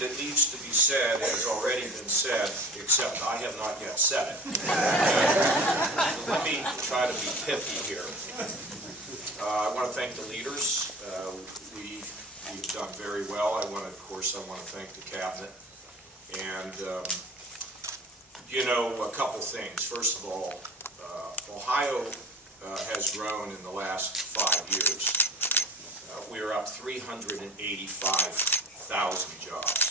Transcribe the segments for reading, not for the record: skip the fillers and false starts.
that needs to be said has already been said, except I have not yet said it. So let me try to be pithy here. I want to thank the leaders. We've done very well. Of course, I want to thank the cabinet. And, you know, a couple things. First of all, Ohio has grown in the last 5 years. We are up 385,000 jobs.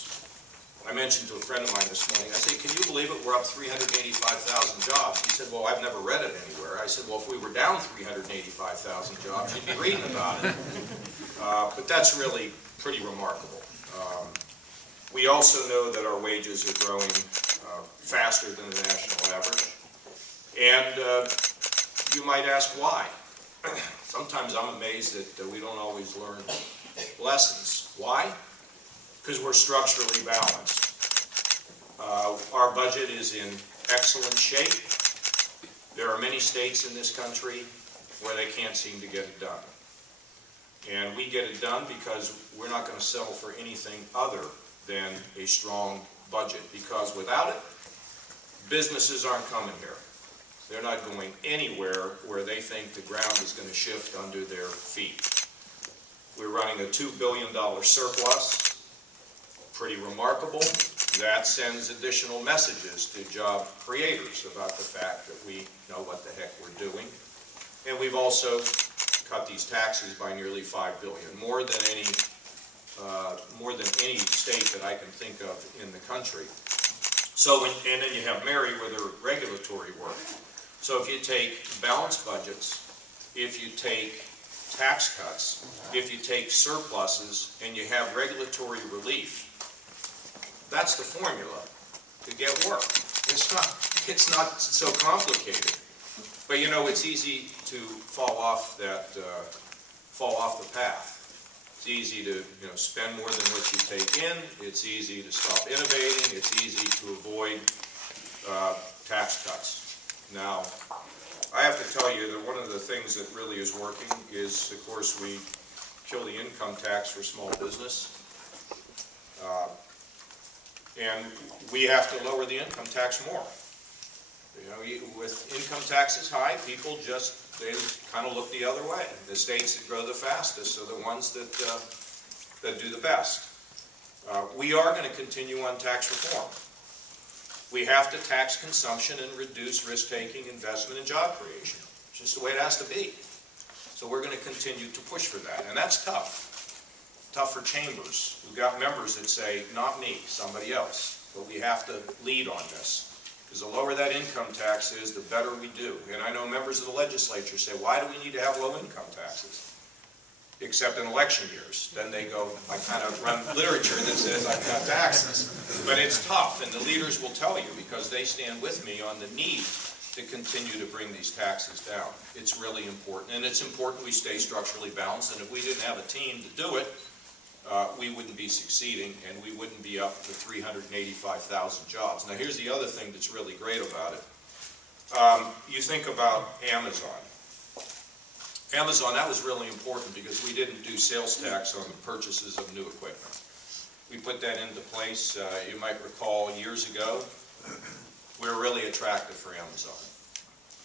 I mentioned to a friend of mine this morning, I said, can you believe it, we're up 385,000 jobs? He said, well, I've never read it anywhere. I said, well, if we were down 385,000 jobs, you'd be reading about it. But that's really pretty remarkable. We also know that our wages are growing faster than the national average. And you might ask why. Sometimes I'm amazed that we don't always learn lessons. Why? Because we're structurally balanced. Our budget is in excellent shape. There are many states in this country where they can't seem to get it done. And we get it done because we're not going to settle for anything other than a strong budget, because without it, businesses aren't coming here. They're not going anywhere where they think the ground is going to shift under their feet. We're running a $2 billion surplus. Pretty remarkable. That sends additional messages to job creators about the fact that we know what the heck we're doing. And we've also cut these taxes by nearly $5 billion, more than any state that I can think of in the country. So, and then you have Merriweather regulatory work. So if you take balanced budgets, if you take tax cuts, if you take surpluses, and you have regulatory relief, that's the formula to get work. It's not so complicated. But you know, it's easy to fall off the path. It's easy to spend more than what you take in. It's easy to stop innovating. It's easy to avoid tax cuts. Now, I have to tell you that one of the things that really is working is, of course, we kill the income tax for small business. And we have to lower the income tax more. You know, with income taxes high, people they kind of look the other way. The states that grow the fastest are the ones that do the best. We are going to continue on tax reform. We have to tax consumption and reduce risk-taking, investment, and job creation. It's just the way it has to be. So we're going to continue to push for that, and that's tough. Tough for chambers. We've got members that say, not me, somebody else. But we have to lead on this. Because the lower that income tax is, the better we do. And I know members of the legislature say, why do we need to have low income taxes? Except in election years. Then they go, I kind of run literature that says I've got taxes. But it's tough, and the leaders will tell you, because they stand with me on the need to continue to bring these taxes down. It's really important, and it's important we stay structurally balanced, and if we didn't have a team to do it, we wouldn't be succeeding, and we wouldn't be up to 385,000 jobs. Now here's the other thing that's really great about it. You think about Amazon. Amazon, that was really important because we didn't do sales tax on the purchases of new equipment. We put that into place, you might recall, years ago. We were really attractive for Amazon.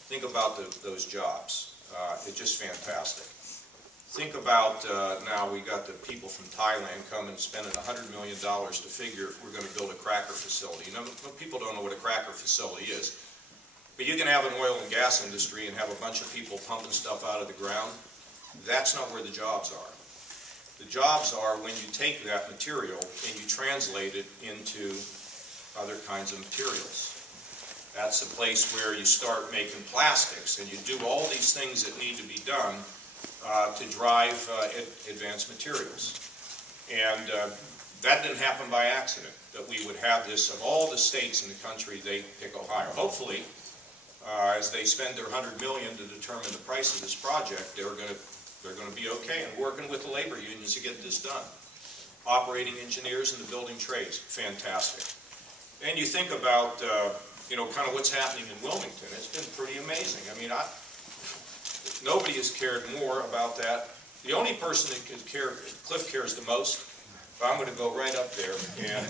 Think about those jobs. It's just fantastic. Think about now we got the people from Thailand coming and spending $100 million to figure if we're going to build a cracker facility. You know, people don't know what a cracker facility is. But you can have an oil and gas industry and have a bunch of people pumping stuff out of the ground. That's not where the jobs are. The jobs are when you take that material and you translate it into other kinds of materials. That's a place where you start making plastics and you do all these things that need to be done to drive advanced materials. And that didn't happen by accident, that we would have this. Of all the states in the country, they pick Ohio. Hopefully, as they spend their $100 million to determine the price of this project, they're going to be okay. And working with the labor unions to get this done. Operating engineers and the building trades, fantastic. And you think about, kind of what's happening in Wilmington. It's been pretty amazing. I mean, nobody has cared more about that. The only person that could care, Cliff cares the most I'm going to go right up there, and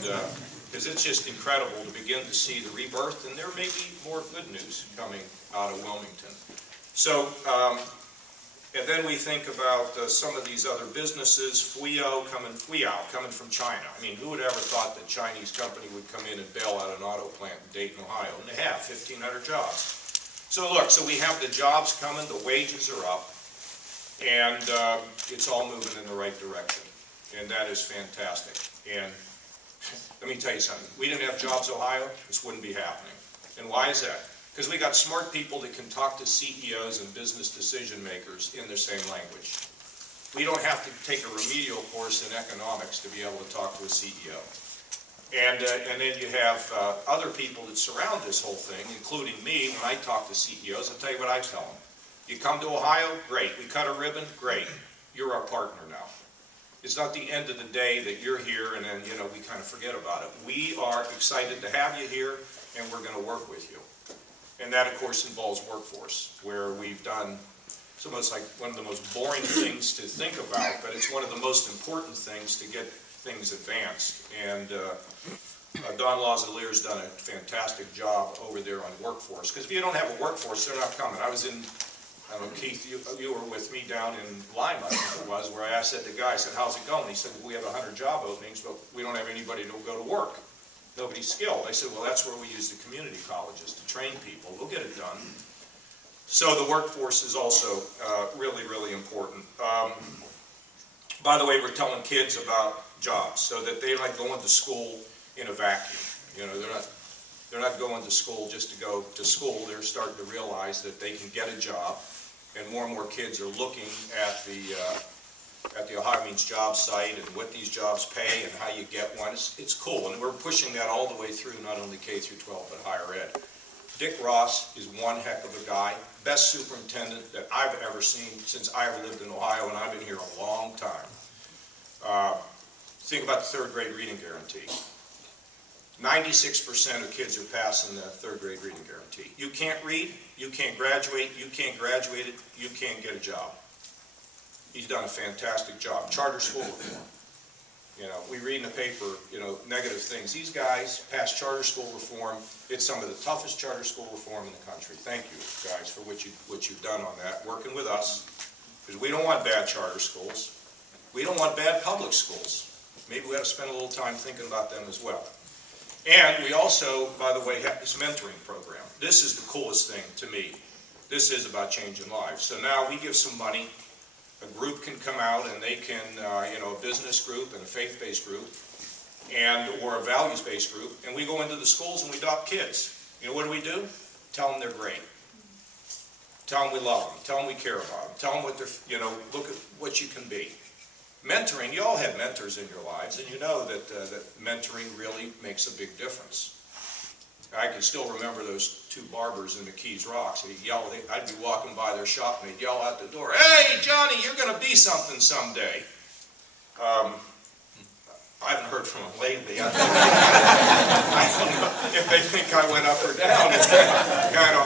because it's just incredible to begin to see the rebirth, and there may be more good news coming out of Wilmington. So, and then we think about some of these other businesses, Fuyao coming from China. I mean, who would ever thought that Chinese company would come in and bail out an auto plant in Dayton, Ohio? And they have 1,500 jobs. So look, so we have the jobs coming, the wages are up, and it's all moving in the right direction. And that is fantastic. And let me tell you something. We didn't have jobs, Ohio, this wouldn't be happening. And why is that? Because we got smart people that can talk to CEOs and business decision makers in their same language. We don't have to take a remedial course in economics to be able to talk to a CEO. And then you have other people that surround this whole thing, including me. When I talk to CEOs, I'll tell you what I tell them. You come to Ohio? Great. We cut a ribbon? Great. You're our partner now. It's not the end of the day that you're here and then, you know, we kind of forget about it. We are excited to have you here, and we're going to work with you. And that, of course, involves workforce, where we've done, it's almost like one of the most boring things to think about, but it's one of the most important things to get things advanced. And Don Lazalier's done a fantastic job over there on workforce. Because if you don't have a workforce, they're not coming. I was in, I don't know, Keith, you were with me down in Lima, I think it was, where I said to the guy, I said, how's it going? He said, well, we have 100 job openings, but we don't have anybody to go to work. Nobody's skilled. I said, well, that's where we use the community colleges to train people. We'll get it done. So the workforce is also really, really important. By the way, we're telling kids about jobs so that they're not going to school in a vacuum. You know, they're not going to school just to go to school. They're starting to realize that they can get a job, and more kids are looking at the Ohio Means Jobs site and what these jobs pay and how you get one. It's cool, and we're pushing that all the way through, not only K through 12, but higher ed. Dick Ross is one heck of a guy, best superintendent that I've ever seen since I've lived in Ohio, and I've been here a long time. Think about the third grade reading guarantee. 96% of kids are passing the third grade reading guarantee. You can't read, you can't graduate, you can't graduate it, you can't get a job. He's done a fantastic job. Charter school reform. You know, we read in the paper, you know, negative things. These guys passed charter school reform. It's some of the toughest charter school reform in the country. Thank you, guys, for what you've done on that, working with us. Because we don't want bad charter schools. We don't want bad public schools. Maybe we ought to spend a little time thinking about them as well. And we also, by the way, have this mentoring program. This is the coolest thing to me. This is about changing lives. So now we give some money. A group can come out and they can, you know, a business group and a faith-based group, or a values-based group, and we go into the schools and we adopt kids. You know what do? Tell them they're great. Tell them we love them. Tell them we care about them. Tell them what they're, you know, look at what you can be. Mentoring, you all have mentors in your lives, and you know that, that mentoring really makes a big difference. I can still remember those two barbers in McKees Rocks. I'd be walking by their shop and they'd yell out the door, "Hey, Johnny, you're going to be something someday." I haven't heard from them lately. I don't know if they think I went up or down. It's kind of